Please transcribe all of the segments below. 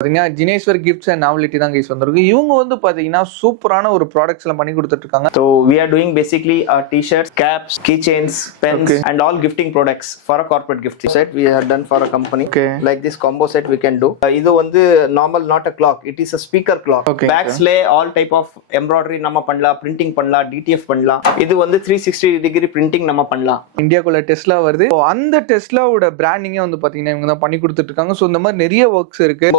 பாத்தீங்கன்னா ஜினேஸ்வர் gifts and நாவலிட்டி தான் guys வந்திருக்கு. இவங்க வந்து பாத்தீங்கன்னா சூப்பரான ஒரு ப்ராடக்ட்ஸ் எல்லாம் பண்ணி கொடுத்துட்டு இருக்காங்க. So we are doing basically t-shirts, caps, keychains, pens, and all gifting products for a corporate gifting set. We have done for a company. Like this combo set we can do. இது வந்து normal, not a clock. It is a speaker clock. Bags lay all type of embroidery நம்ம பண்ணலாம், printing பண்ணலாம், DTF பண்ணலாம். இது வந்து 360 degree printing நம்ம பண்ணலாம். இந்தியாக்குள்ள டெஸ்லா வருது. அந்த டெஸ்லாவோட பிராண்டிங்கே வந்து பாத்தீங்கன்னா இவங்க தான் பண்ணி கொடுத்துட்டு இருக்காங்க. ஸோ இந்த மாதிரி நிறைய ஒர்க்ஸ் இருக்கு.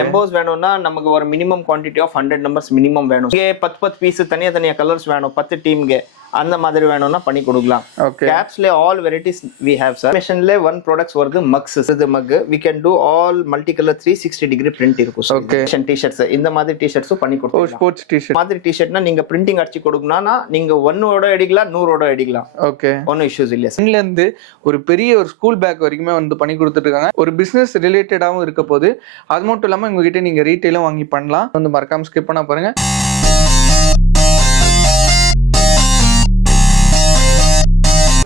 எம்போஸ் வேணும்னா நமக்கு ஒரு minimum quantity of 100 numbers minimum வேணும். 10 பீஸ் தனியா கலர்ஸ் வேணும் 10 டீம்க்கு அந்த மாதிரி வேணும்னா பண்ணி கொடுக்கலாம். கேப்ஸ்ல all varieties we have sir. மிஷின்ல ஒன் ப்ராடக்ட்ஸ் வருது மக்ஸ். இது mug we can do all multi color 360 degree print இருக்கும் சார். மிஷின் டி-ஷர்ட்ஸ் இந்த மாதிரி டி-ஷர்ட்ஸும் பண்ணி கொடுக்கலாம். ஸ்போர்ட்ஸ் டி-ஷர்ட் மாதிரி டி-ஷர்ட்னா நீங்க பிரிண்டிங் அடிச்சு கொடுக்கணும்னா நீங்க 1 அடிக்கலாம் 100 அடிக்கலாம். ஒன்னும் இஷ்யூஸ் இல்ல. இதுல இருந்து ஒரு பெரிய ஒரு ஸ்கூல் பேக் வரைக்குமே வந்து பண்ணி கொடுத்துட்டு இருக்காங்க. ஒரு பிசினஸ் ரிலேட்டடாவும் இருக்க போது. அது மட்டும் இல்லாம உங்ககிட்ட நீங்க ரீட்டைலும் வாங்கி பண்ணலாம். வந்து மறக்காம ஸ்கிப் பண்ண பாருங்க.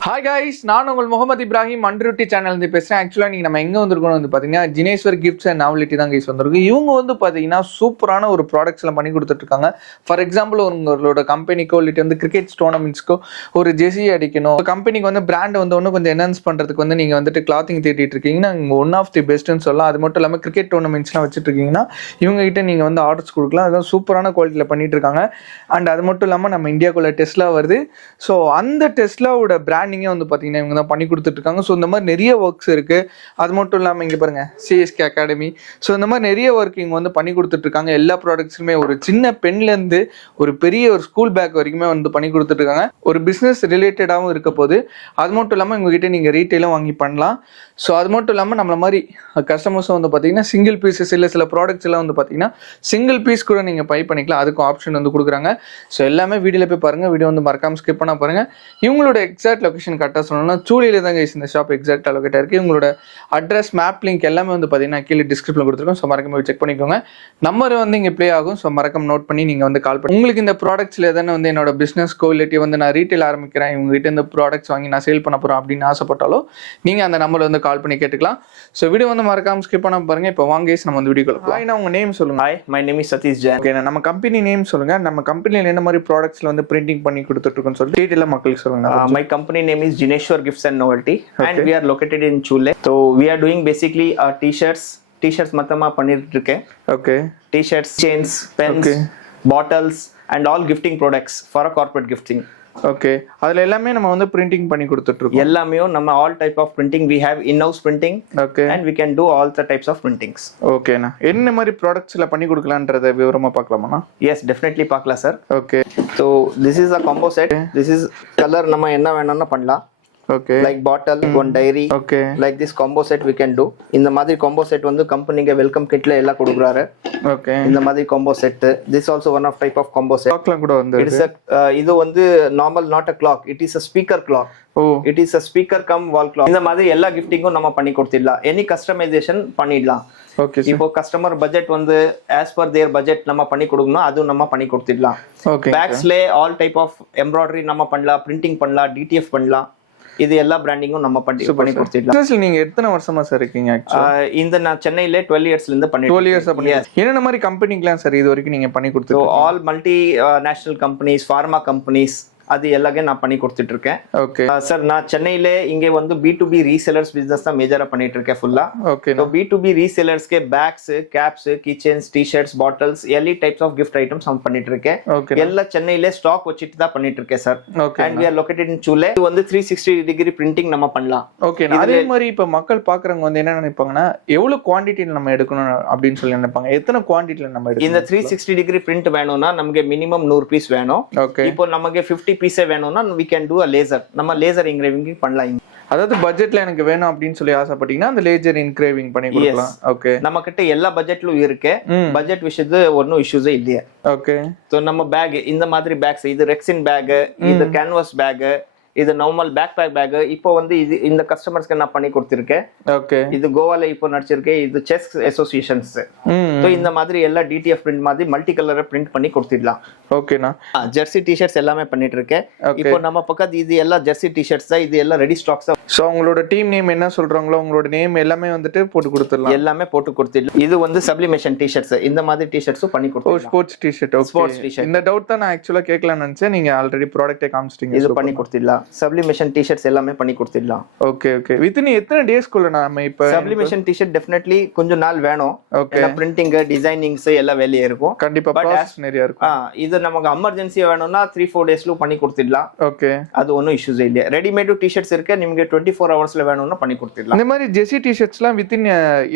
ஹாய் கைஸ், நான் உங்கள் முகமது இப்ராஹிம் அன்ருட்டி சேனல் இருந்து பேசுறேன். ஆக்சுவலா நீங்க நம்ம எங்க வந்திருக்கோம் வந்து பாத்தீங்கன்னா ஜினேஸ்வர் கிஃப்ட்ஸ் அண்ட் நாவலிட்டி தான் கைஸ் வந்திருக்கு. இவங்க வந்து பாத்தீங்கன்னா சூப்பரான ஒரு ப்ராடக்ட்ஸ் எல்லாம் பண்ணி கொடுத்துட்டு இருக்காங்க. ஃபார் எக்ஸாம்பிள் உங்களோட கம்பெனிக்கோ இல்லாட்டி வந்து கிரிக்கெட் டோர்னமெண்ட்ஸ்க்கோ ஒரு ஜெர்சி அடிக்கணும், கம்பெனிக்கு வந்து பிராண்ட் வந்து ஒன்றும் கொஞ்சம் என்ஹான்ஸ் பண்றதுக்கு வந்து நீங்க வந்துட்டு கிளாத்திங் தேடிட்டு இருக்கீங்கன்னா இங்க ஒன் ஆஃப் தி பெஸ்ட்னு சொல்லலாம். அது மட்டும் இல்லாமல் கிரிக்கெட் டோர்னமெண்ட்ஸ்லாம் வச்சுட்டு இருக்கீங்கன்னா இவங்க கிட்ட நீங்க வந்து ஆர்டர்ஸ் கொடுக்கலாம். அதுதான் சூப்பரான குவாலிட்டியில பண்ணிட்டு இருக்காங்க. அண்ட் அது மட்டும் இல்லாமல் நம்ம இந்தியாக்குள்ள டெஸ்லா வருது. ஸோ அந்த டெஸ்லாவோட பிராண்டிங்கே வந்து பாத்தீங்கன்னா இவங்க தான் பண்ணி கொடுத்துட்டு இருக்காங்க. ஸோ இந்த மாதிரி நிறைய ஒர்க்ஸ் இருக்கு. அது மட்டும் இல்லாமல் இங்க பாருங்க சிஎஸ்கே அகாடமி. ஸோ இந்த மாதிரி நிறைய ஒர்க் இங்க வந்து பண்ணி கொடுத்துட்டு இருக்காங்க. எல்லா ப்ராடக்ட்ஸுமே ஒரு சின்ன பென்ல இருந்து ஒரு பெரிய ஒரு ஸ்கூல் பேக் வரைக்குமே வந்து பண்ணி கொடுத்துட்டு இருக்காங்க. ஒரு பிசினஸ் ரிலேட்டடாகவும் இருக்க போது. அது மட்டும் இல்லாமல் உங்ககிட்ட நீங்க ரீட்டைலும் வாங்கி பண்ணலாம். ஸோ அது மட்டும் இல்லாமல் நம்மள மாதிரி கஸ்டமர்ஸும் வந்து பார்த்தீங்கன்னா சிங்கிள் பீஸஸ் இல்லை சில ப்ராடக்ட்ஸ் எல்லாம் வந்து பார்த்தீங்கன்னா சிங்கிள் பீஸ் கூட நீங்கள் பை பண்ணிக்கலாம். அதுக்கும் ஆப்ஷன் வந்து கொடுக்குறாங்க. ஸோ எல்லாமே வீடியோவில் போய் பாருங்கள். வீடியோ வந்து மறக்காம ஸ்கிப் பண்ண பாருங்கள். இவங்களோட எக்ஸாக்ட் லொகேஷன் கரெக்டாக சொல்லணும்னா சூழியில தான் இந்த ஷாப் எக்ஸாக்டாக லொகேட்டாக இருக்குது. இவங்களோட அட்ரஸ் மேப் லிங்க் எல்லாமே வந்து பார்த்தீங்கன்னா கீழே டிஸ்கிரிப்ஷனில் கொடுத்துருக்கோம். ஸோ மறக்காம செக் பண்ணிக்கோங்க. நம்பர் வந்து இங்கே ப்ளே ஆகும். ஸோ மறக்காம நோட் பண்ணி நீங்கள் வந்து கால் பண்ணி உங்களுக்கு இந்த ப்ராடக்ட்ஸில் எதனா வந்து என்னோட பிஸ்னஸ்க்கோ இல்லாட்டி வந்து நான் ரீட்டைல் ஆரம்பிக்கிறேன், இவங்ககிட்ட இந்த ப்ராடக்ட்ஸ் வாங்கி நான் சேல் பண்ண போகிறோம் அப்படின்னு ஆசைப்பட்டாலோ நீங்கள் அந்த நம்பர் வந்து கால் பண்ணி கேட்டுக்கலாம். ஸோ வீடியோ வந்து மறக்காம ஸ்கிப் பண்ண பாருங்க. இப்போ வாங்க நம்ம வந்து வீடியோ கால். உங்க நேம் சொல்லுங்க. Hi, my name is Sathish Jain. Okay, நம்ம கம்பெனி நேம் சொல்லுங்க. நம்ம கம்பெனியில் என்ன மாதிரி ப்ராடக்ட்ஸ்ல வந்து பிரிண்டிங் பண்ணி கொடுத்துட்டு இருக்கோம்னு சொல்லி டீடைலா மக்களுக்கு சொல்லுங்க. My company name is Jineshwar Gifts and Novelty and we are located in Chule. So we are doing basically t-shirts மொத்தமா பண்ணிட்டு இருக்கேன். Okay. T-shirts, chains, pens, bottles and all gifting products for a corporate gifting. Okay, அதுல எல்லாமே நம்ம வந்து printing பண்ணி கொடுத்துட்டு இருக்கோம். எல்லாமே நம்ம all type of printing we have in-house printing. Okay. And we can do all the types of printings. ஓகேண்ணா, என்ன மாதிரி ப்ராடக்ட்ஸ்ல பண்ணி கொடுக்கலான்றத விவரமா பார்க்கலாமா? Yes, definitely பார்க்கலாம் sir. Okay. So this is a combo set. This is color நம்ம என்ன வேணும்னா பண்ணலாம். Okay. Like bottle, one diary. Okay. Like this combo set we can do. இந்த மாதிரி combo set வந்து கம்பெனிக்கு வெல்கம் கிட்ல எல்லாம் கொடுக்குறாரு. Okay. இந்த மாதிரி combo set. This also one of type of combo set. clock கூட வந்து இது வந்து normal, not a clock. It is a speaker clock. Oh. It is a speaker cum wall clock. இந்த மாதிரி எல்லா கிஃப்டிங்கும் நம்ம பண்ணி கொடுத்திடலாம். எனி கஸ்டமைசேஷன் பண்ணிடலாம். ஓகே. இப்போ கஸ்டமர் பட்ஜெட் வந்து as per their budget நம்ம பண்ணி கொடுக்கணும், அதுவும் நம்ம பண்ணி கொடுத்திடலாம். Okay. பேக்ஸ்ல all type of embroidery நம்ம பண்ணலாம், printing பண்ணலாம், DTF பண்ணலாம். இது எல்லா பிராண்டிங்கும் நம்ம பண்ணி கொடுத்துடலாம். பிசினஸ்ல நீங்க எத்தனை வருஷமா சார் இருக்கீங்க? இந்த நான் சென்னையில 12 இயர்ஸ்ல இருந்து பண்ணிட்டு 12 இயர்ஸ் பண்ணி என்னென்ன மாதிரி கம்பெனிக்குலாம் சார் இது வரைக்கும் நீங்க பண்ணி கொடுத்துருக்கீங்க? All multi national companies, pharma companies, அது எல்லாமே நான் பண்ணி கொடுத்துட்டு இருக்கேன். ஓகே சார், நான் சென்னையில இங்க வந்து B2B ரீசெலர்ஸ் பிசினஸ் தான் மேஜரா பண்ணிட்டு இருக்கேன் ஃபுல்லா. ஓகே. B2B ரீசெலர்ஸ்க்கு bags, caps, keychains, T-shirts, bottles, எல்லா டைப்ஸ் ஆஃப் கிஃப்ட் ஐட்டம்ஸ் நான் பண்ணிட்டு இருக்கேன். ஓகே. எல்லா சென்னையில ஸ்டாக் வச்சிட்டு தான் பண்ணிட்டு இருக்கேன் sir. Okay. And we are located in Chule. இது வந்து 360 டிகிரி பிரிண்டிங் நம்ம பண்ணலாம். ஓகே. அதே மாதிரி இப்ப மக்கள் பாக்குறவங்க வந்து என்ன நினைப்பாங்கன்னா எவ்வளவு குவாண்டிட்டில நம்ம எடுக்கணும் அப்படின்னு சொல்லி நினைப்பாங்க. எத்தனை குவாண்டிட்டில நம்ம எடுக்கணும்? இந்த 360 டிகிரி பிரிண்ட் வேணும்னா நமக்கு மினிமம் 100 பீஸ் வேணும். ஓகே. இப்போ நமக்கு 50 பீஸே வேணும்னா we can do a laser. நம்ம லேசர் என்கிரேவிங் பண்ணலாம். அதாவது பட்ஜெட்ல எனக்கு வேணும் அப்படின்னு சொல்லி ஆசைப்பட்டீங்கன்னா அந்த லேசர் என்கிரேவிங் பண்ணி கொடுக்கலாம். ஓகே. நம்ம கிட்ட எல்லா பட்ஜெட்லும் இருக்கு. பட்ஜெட் விஷயத்து ஒன்னும் இஷ்யூஸே இல்லையா. ஓகே. சோ நம்ம பேக் இந்த மாதிரி பேக்ஸ், இது ரெக்ஸின் பேக், இது கேன்வாஸ் பேக், இது நார்மல் பேக் பேக் இப்போ வந்து இது இந்த கஸ்டமர்ஸ்க்கு நான் பண்ணி கொடுத்திருக்கேன். ஓகே. இது கோவால இப்போ நடிச்சிருக்கேன். இது செஸ் அசோசியேஷன்ஸ். ஸோ இந்த மாதிரி எல்லா டிடிஎஃப் பிரிண்ட் மாதிரி மல்டி கலரை பிரிண்ட் பண்ணி கொடுத்துடலாம். ஓகேண்ணா. ஜெர்சி டிஷர்ட்ஸ் எல்லாமே பண்ணிட்டு இருக்கேன். இப்போ நம்ம பக்கத்து இது எல்லாம் ஜெர்சி டிஷர்ட்ஸ் தான். இது எல்லாம் ரெடி ஸ்டாக்ஸ் தான். ஸோ உங்களோட டீம் நேம் என்ன சொல்றாங்களோ உங்களோட நேம் எல்லாமே வந்துட்டு போட்டு கொடுத்துடலாம். எல்லாமே போட்டு கொடுத்துடலாம். இது வந்து சப்ளிமேஷன் டிஷர்ட்ஸ். இந்த மாதிரி டிஷர்ட்ஸும் பண்ணி கொடுத்துடலாம். Sports t-shirt. Sports t-shirt. இந்த டவுட் தான் நான் ஆக்சுவலா கேட்கலாம்னு நினைச்சேன். நீங்க ஆல்ரெடி ப்ராடக்ட்டை காமிச்சிட்டீங்க. இது பண்ணி கொடுத்துடலாம். சப்ளிமேஷன் டிஷர்ட்ஸ் எல்லாமே பண்ணி கொடுத்துடலாம். Okay okay. வித்தின் எத்தனை டேஸ்க்குள்ள நாம இப்போ சப்ளிமேஷன் டிஷர்ட் டெஃபினெட்லி கொஞ்சம் நாள் வேணும். ஓகே. பிரிண்டிங் டிசைனிங்ஸ் எல்லாம் வெளியே இருக்கும். கண்டிப்பா ப்ராசஸ் நிறைய இருக்கும். இது நமக்கு எமர்ஜென்சியா வேணும்னா 3-4 டேஸ்ல பண்ணி கொடுத்துடலாம். ஓகே. அது ஒன்றும் இஷ்யூஸ் இல்லை. ரெடிமேட் டிஷர்ட்ஸ் இருக்கு. நீங்க 24 ஹவர்ஸ்ல வேணும்னா பண்ணி கொடுத்துடலாம். இந்த மாதிரி ஜெர்சி டிஷர்ட்ஸ்லாம் வித்தின்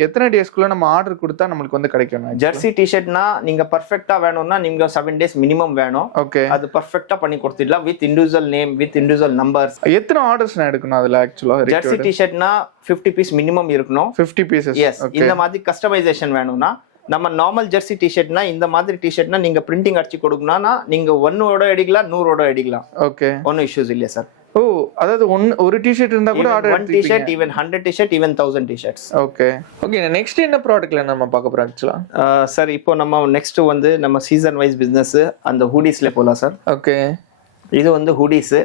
எத்தனை டேஸ்க்குள்ள நம்ம ஆர்டர் கொடுத்தா நமக்கு வந்து கிடைக்கும்? ஜெர்சி டிஷர்ட்னா நீங்க பர்ஃபெக்ட்டா வேணும்னா நீங்க 7 டேஸ் மினிமம் வேணும். ஓகே. அது பர்ஃபெக்ட்டா பண்ணி கொடுத்துடலாம் with individual name with individual numbers. எத்தனை ஆர்டர்ஸ் நான் எடுக்கணும் அதுல ஆக்சுவலா? ஜெர்சி டிஷர்ட்னா 50 பீஸ் மினிமம் இருக்கணும். 50 பீசஸ். எஸ். இந்த மாதிரி கஸ்டமைசேஷன் வேணும்னா நம்ம நார்மல் ஜெர்சி டிஷர்ட்னா இந்த மாதிரி டிஷர்ட்னா நீங்க பிரிண்டிங் அடிச்சு கொடுக்கணும்னா நீங்க 1 எடுக்கலாம் 100 எடுக்கலாம். ஓகே. ஒன்னும் இஷ்யூஸ் இல்லையா சார்? ஓ, அதாவது ஒரு டிஷர்ட் இருந்தா கூட ஆர்டர் எடுத்துப்பீங்க. 1 T-shirt even 100 T-shirt even 1000 T-shirts. Okay okay. Next என்ன ப்ராடக்ட்ல நம்ம பார்க்க போறோம் ஆக்சுவலா? சார் இப்போ நம்ம நெக்ஸ்ட் வந்து நம்ம சீசன் வைஸ் பிசினஸ் அந்த ஹூடிஸ்ல போலாம் சார். ஓகே. இது வந்து ஹூடிஸ்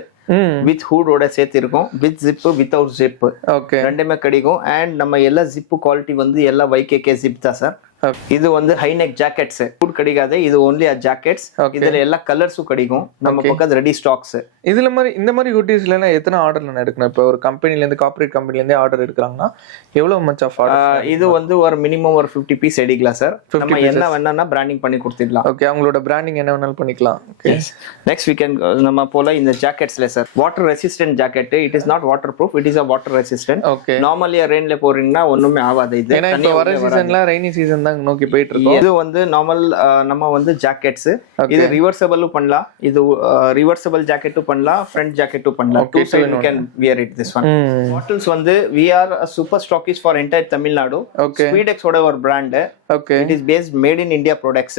வித் ஹூடோட சேர்த்து இருக்கும். With zip without zip. Okay. ரெண்டுமே கிடைக்கும். அண்ட் நம்ம எல்லா ஜிப் குவாலிட்டி வந்து எல்லா YKK ஜிப் தான் சார். இது வந்து ஹை நெக் ஜாக்கெட்ஸ். ஹூட் கிடைக்காது. இது ஒன்லி ஜாக்கெட்ஸ். இதுல எல்லா கலர்ஸும் கிடைக்கும். நம்ம பக்கத்து ரெடி ஸ்டாக்ஸ். இதுல மாதிரி இந்த மாதிரி ஹூடிஸ்ல எத்தனை ஆர்டர்ல எடுக்கணும்? இப்போ ஒரு கம்பெனில இருந்து கார்ப்பரேட் கம்பெனில இருந்து ஆர்டர் எடுக்கறாங்கன்னா எவ்வளவு மச் ஆஃப் ஆர்டர்? இது வந்து ஒரு மினிமம் ஒரு 50 பீஸ் எடுக்கலாம் சார். நம்ம என்ன வேணா பிராண்டிங் பண்ணி கொடுத்துடலாம். ஓகே. அவங்களோட பிராண்டிங் என்ன வேணாலும் பண்ணிக்கலாம். ஓகே. நெக்ஸ்ட் we can நம்ம போல இந்த ஜாக்கெட்ஸ்ல sir water resistant jacket. It is not waterproof. It is a water resistant. Okay. Normally ரெயின்ல போறீங்கன்னா ஒண்ணுமே ஆகாது. இது ஏன்னா இப்போ வர சீசன்ல ரெய்னி சீசன் தான் நோக்கி போயிட்டு இருக்கு. இது வந்து நார்மல் நம்ம வந்து ஜாக்கெட்ஸ். இது ரிவர்சபிளும் பண்ணலாம். இது ரிவர்சபிள் ஜாக்கெட்டும் பண்ணலாம். ஃப்ரண்ட் ஜாக்கெட்டும் பண்ணலாம். Two side we can wear it this one. Bottles வந்து we are a super stockist for entire Tamil Nadu. Okay. Speedex ஓட ஒரு brand. Okay. It is based made in India products.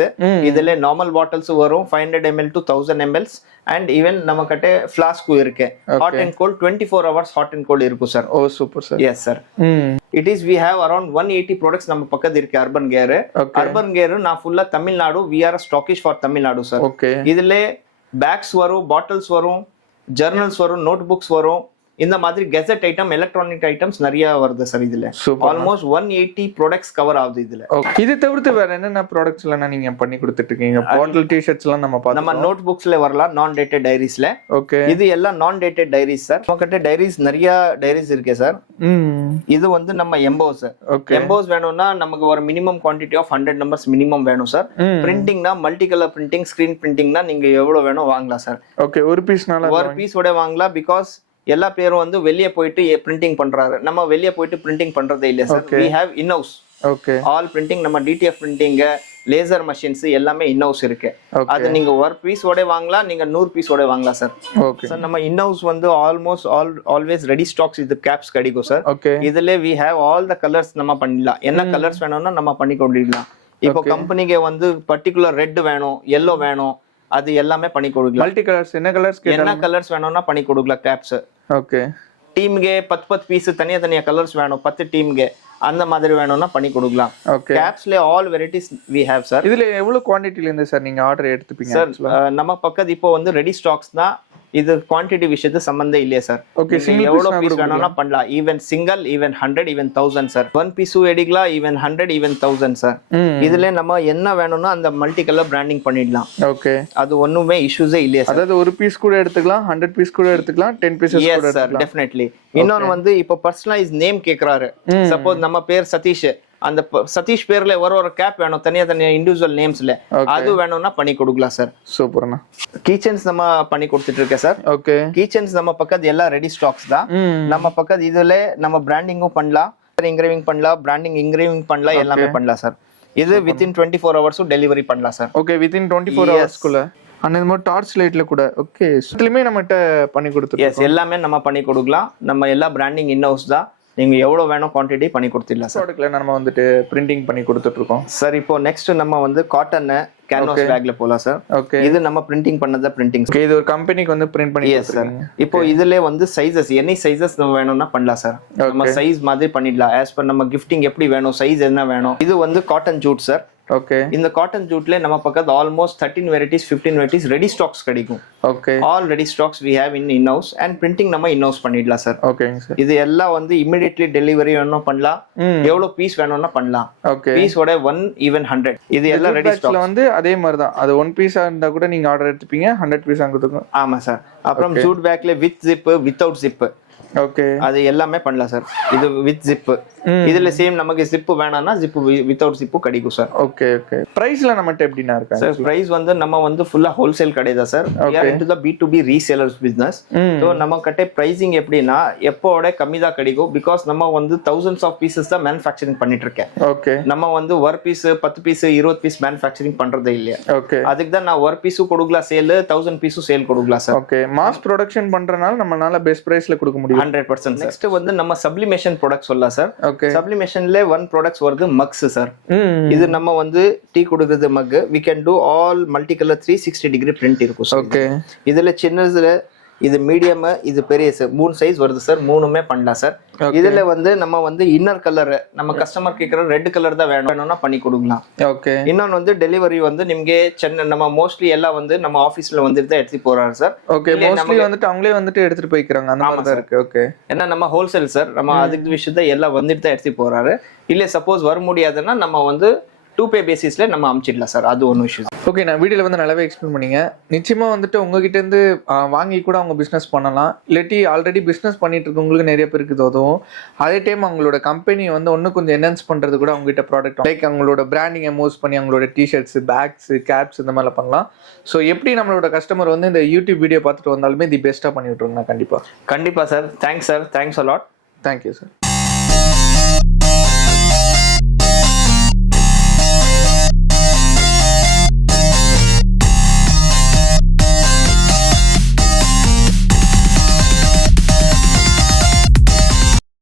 இதுல normal bottles வரும் 500 ml to 1000 ml and even நம்ம கிட்ட flask இருக்கு. Hot and cold 24 hours hot and cold இருக்கும் sir. Oh super sir. Yes sir. It is we have around 180 products நம்ம பக்கத்துல இருக்கு. Urban care. Urban care நான் ஃபுல்லா Tamil Nadu. we are a stockist for Tamil Nadu sir. Okay. இதுல packs வரும், bottles வரும், journals வரும், நோட் புக்ஸ் வரும். இந்த மாதிரி கெசட் ஐட்டம், எலக்ட்ரானிக் ஐட்டம்ஸ் நிறைய வருது சார். இதுல ஆல்மோஸ்ட் 180 ப்ராடக்ட்ஸ் கவர் ஆகுது இதுல. இது தவிர்த்து வேற என்னென்ன ப்ராடக்ட்ஸ் எல்லாம் நீங்க பண்ணி கொடுத்துட்டு இருக்கீங்க? பாட்டில் டி-ஷர்ட்ஸ் எல்லாம் நம்ம பார்த்தோம். நம்ம நோட் புக்ஸ்ல வரலாம். நான் டேட்டட் டைரிஸ்ல. ஓகே. இது எல்லாம் நான் டேட்டட் டைரிஸ் சார். நம்மகிட்ட டைரிஸ் நிறைய டைரிஸ் இருக்கு சார். இது வந்து நம்ம எம்போஸ். எம்போஸ் வேணும்னா நமக்கு ஒரு minimum quantity of 100 numbers minimum வேணும் சார். பிரிண்டிங்னா மல்டி கலர் பிரிண்டிங், ஸ்கிரீன் பிரிண்டிங்னா நீங்க எவ்வளவு வேணும் வாங்கலாம் சார். ஓகே. ஒரு பீஸ்னால ஒரு பீஸோட வாங்கலாம். பிகாஸ் எல்லா பேரும் வந்து வெளியே போயிட்டு பிரிண்டிங் பண்றாரு. நம்ம வெளியே போயிட்டு பிரிண்டிங் பண்றதே இல்ல sir. we have in house. Okay. All printing நம்ம DTF பிரிண்டிங், லேசர் மெஷின்ஸ் எல்லாமே in house இருக்கு. அது நீங்க ஒரு பீஸோட வாங்கலாம். நீங்க 100 பீஸோட வாங்கலாம் சார். Okay sir. நம்ம in house வந்து ஆல்மோஸ்ட் ஆல்வேஸ் ரெடி ஸ்டாக்ஸ் இது கேப்ஸ் கிடைக்கும் சார். ஓகே. இதுல we have all the colors நம்ம பண்ணிடலாம். என்ன கலர்ஸ் வேணும்னா நம்ம பண்ணி கொடுக்கலாம். இப்போ கம்பெனிக்கு வந்து பர்టిక్యులர் ரெட் வேணும், yellow வேணும், அது எல்லாமே பண்ணி கொடுக்கலாம். மல்டி கலர்ஸ் என்ன கலர்ஸ் வேணும்னா பண்ணி கொடுக்கலாம் கேப்ஸ். ஓகே. டீம்ಗೆ 10 பீஸ் தனியா கலர்ஸ் வேணும். 10 டீம்ಗೆ அந்த மாதிரி வேணும்னா பண்ணி கொடுக்கலாம். ஓகே. கேப்ஸ்ல all varieties we have sir. இதுல எவ்வளவு குவாண்டிட்டில இருந்து சார் நீங்க ஆர்டர் எடுத்துப்பீங்க? சார் நம்ம பக்கத்து இப்போ வந்து ரெடி ஸ்டாக்ஸ் தான். இது குவாண்டிட்டி விஷயத்து சம்பந்தம் இல்லையா சார். ஓகே. எவ்வளவு பீஸ் வேணும்னா பண்ணலாம். Even single, even 100, even 1000 sir. 1 piece எடுக்கலாம். Even 100, even 1000 sir. இதுல நம்ம என்ன வேணும்னா அந்த மல்டி கலர் பிராண்டிங் பண்ணிடலாம். ஓகே. அது ஒண்ணுமே இஷ்யூஸே இல்லையா சார். அதாவது ஒரு பீஸ் கூட எடுத்துக்கலாம், 100 பீஸ் கூட எடுத்துக்கலாம், 10 பீசஸ் கூட எடுத்துக்கலாம். Yes sir, definitely. இன்னொன்னு வந்து இப்போ பர்சனலைஸ் நேம் கேக்குறாரு. சப்போஸ் நம்ம பேர் சதீஷ், அந்த சதீஷ் பேர்ல ஒரு கேப் வேணும் தனியா இண்டிவிஜுவல் நேம்ஸ்ல. அது வேணும்னா பண்ணி கொடுக்கலாம் சார். சூப்பர்ண்ணா. கீச்சன்ஸ் நம்ம பண்ணி கொடுத்துட்டு இருக்கேன் சார். ஓகே. கீச்சன்ஸ் நம்ம பக்கத்து எல்லாம் ரெடி ஸ்டாக்ஸ் தான். நம்ம பக்கத்து இதுல நம்ம பிராண்டிங்கும் பண்ணலாம், என்கிரேவிங் பண்ணலாம், பிராண்டிங் என்கிரேவிங் பண்ணலாம், எல்லாமே பண்ணலாம் சார். இது வித்தின் 24 ஹவர்ஸும் டெலிவரி பண்ணலாம் சார். ஓகே. வித்தின் 24 ஹவர்ஸ்க்குள்ள. அந்த மாதிரி டார்ச் லைட்ல கூட. ஓகே. இதுலயுமே நம்மகிட்ட பண்ணி கொடுத்துருக்கோம். எஸ், எல்லாமே நம்ம பண்ணி கொடுக்கலாம். நம்ம எல்லா பிராண்டிங் இன் ஹவுஸ் தான். நீங்க எவ்வளவு வேணும் குவான்டிட்டி பண்ணி கொடுத்துடலாம் சார். ப்ராடக்ட்ல நம்ம வந்துட்டு பிரிண்டிங் பண்ணி கொடுத்துட்டு இருக்கோம் சார் இப்போ நெக்ஸ்ட் நம்ம வந்து காட்டன் கேன்வாஸ் பேக்ல போலாம் சார். ஓகே, இது நம்ம பிரிண்டிங் பண்ணத பிரிண்டிங். ஓகே, இது ஒரு கம்பெனிக்கு வந்து பிரிண்ட் பண்ணி எஸ் சார். இப்போ இதுல வந்து சைஸஸ் எனி சைஸஸ் நம்ம வேணும்னா பண்ணலாம் சார். நம்ம சைஸ் மாதிரி பண்ணிடலாம் ஆஸ் பர் நம்ம கிஃப்டிங் எப்படி வேணும், சைஸ் என்ன வேணும். இது வந்து காட்டன் ஜூட் சார். ஓகே, இந்த காட்டன் ஜூட்ல நம்ம பக்கத்துல almost 13 varieties 15 varieties ready stocks கிடைக்கும். Okay, all ready stocks we have in house and printing நம்ம in house பண்ணிடலாம் சார். ஓகேங்க சார். இது எல்லாம் வந்து இமிடியேட்லி டெலிவரி வேணும் பண்ணலாம், எவ்வளவு பீஸ் வேணும்னா பண்ணலாம். ஓகே, பீஸ் ஓட 1 even 100 இது எல்லாம் ரெடி ஸ்டாக்ஸ் வந்து அதே மாதிரி தான். அது 1 பீஸா இருந்தா கூட நீங்க ஆர்டர் எடுத்துப்பீங்க, 100 பீஸ் அங்க கொடுக்கும். ஆமா சார். அப்புறம் ஜூட் பேக்ல with zip without zip okay, அது எல்லாமே பண்ணலாம் சார். இது வித் ஜிப், இதுல சேம் நமக்கு ஜிப் வேணாம்னா ஜிப் வித்அவுட் ஜிப் கிடைக்கும் சார். Okay, okay. பிரைஸ்ல நம்மட்ட எப்படினா இருக்கா சார்? பிரைஸ் வந்து நம்ம வந்து ஃபுல்லா ஹோல்சேல் கடை தான் sir. we are into the B2B resellers business. so நம்ம கிட்ட பிரைசிங் எப்படினா எப்போட கம்மி தான் கிடைக்கும். பிகாஸ் நம்ம வந்து thousands of pieces தான் manufacturing பண்ணிட்டு இருக்கேன். ஓகே, நம்ம வந்து ஒரு பீஸ் 10 பீஸ் 20 பீஸ் manufacturing பண்றதே இல்லையா. ஓகே, அதுக்கு தான் நான் ஒரு பீஸ் கொடுக்கலாம் சேல், 1000 பீஸ் சேல் கொடுக்கலாம் சார். ஓகே, மாஸ் ப்ரொடக்ஷன் பண்றனால நம்மனால பெஸ்ட் பிரைஸ்ல கொடுக்க முடியும். 100%. நெக்ஸ்ட் வந்து நம்ம சப்ளிமேஷன் ப்ராடக்ட் சொல்லலாம் சார். ஓகே, சப்ளிமேஷன்ல ஒன் ப்ராடக்ட்ஸ் வருது மக்ஸ் சார். இது நம்ம வந்து டீ கொடுக்குறது மக். we can do all multi color 360 degree print இருக்கும் சார். ஓகே, இதுல சின்னதுல இது மீடியம் இது பெரிய சார் 3 சைஸ் வருது சார். மூணுமே பண்ணலாம் சார். இதுல வந்து நம்ம வந்து இன்னர் கலர் நம்ம கஸ்டமர் கேக்குற ரெட் கலர் தான் வேணும்னா பண்ணி கொடுக்கலாம். ஓகே, இன்னொன்னு வந்து டெலிவரி வந்து நிம்ಗೆ சென்னை நம்ம மோஸ்ட்லி எல்லாம் வந்து நம்ம ஆபீஸ்ல வந்துட்டு தான் எடுத்து போறாரு சார். ஓகே, மோஸ்ட்லி வந்துட்டு அவங்களே வந்துட்டு எடுத்துட்டு போய்க்கறாங்க அந்த மாதிரி தான் இருக்கு. ஓகே, ஏன்னா நம்ம ஹோல்சேல் சார். நம்ம அதுக்கு விஷயத்தை எல்லாம் வந்துட்டு தான் எடுத்து போறாரு. இல்ல சப்போஸ் வர முடியாதுன்னா நம்ம வந்து 2 பே பேசிஸ்ல நம்ம அனுப்பிச்சிடலாம் சார். அது ஒன்றும் இஷ்யூ. ஓகே, நான் வீடியோவில் வந்து நல்லாவே எக்ஸ்பிளைன் பண்ணீங்க. நிச்சயமா வந்துட்டு உங்ககிட்ட இருந்து வாங்கி கூட அவங்க பிஸ்னஸ் பண்ணலாம். இல்லாட்டி ஆல்ரெடி பிஸ்னஸ் பண்ணிட்டு இருக்கவங்களுக்கு நிறைய பேருக்கு இது உதவும். அதே டைம் அவங்களோட கம்பெனி வந்து இன்னும் கொஞ்சம் என்ஹான்ஸ் பண்ணுறது கூட அவங்ககிட்ட ப்ராடக்ட் லைக் அவங்களோட பிராண்டிங் எமோஸ் பண்ணி அவங்களோட டிஷர்ட்ஸ், பேக்ஸ், கேப்ஸ் இந்த மாதிரிலாம் பண்ணலாம். ஸோ எப்படி நம்மளோட கஸ்டமர் வந்து இந்த யூடியூப் வீடியோ பார்த்துட்டு வந்தாலுமே தி பெஸ்ட்டாக பண்ணி விட்டுருங்க. கண்டிப்பாக sir. Thanks sir. Thanks a lot. Thank you sir.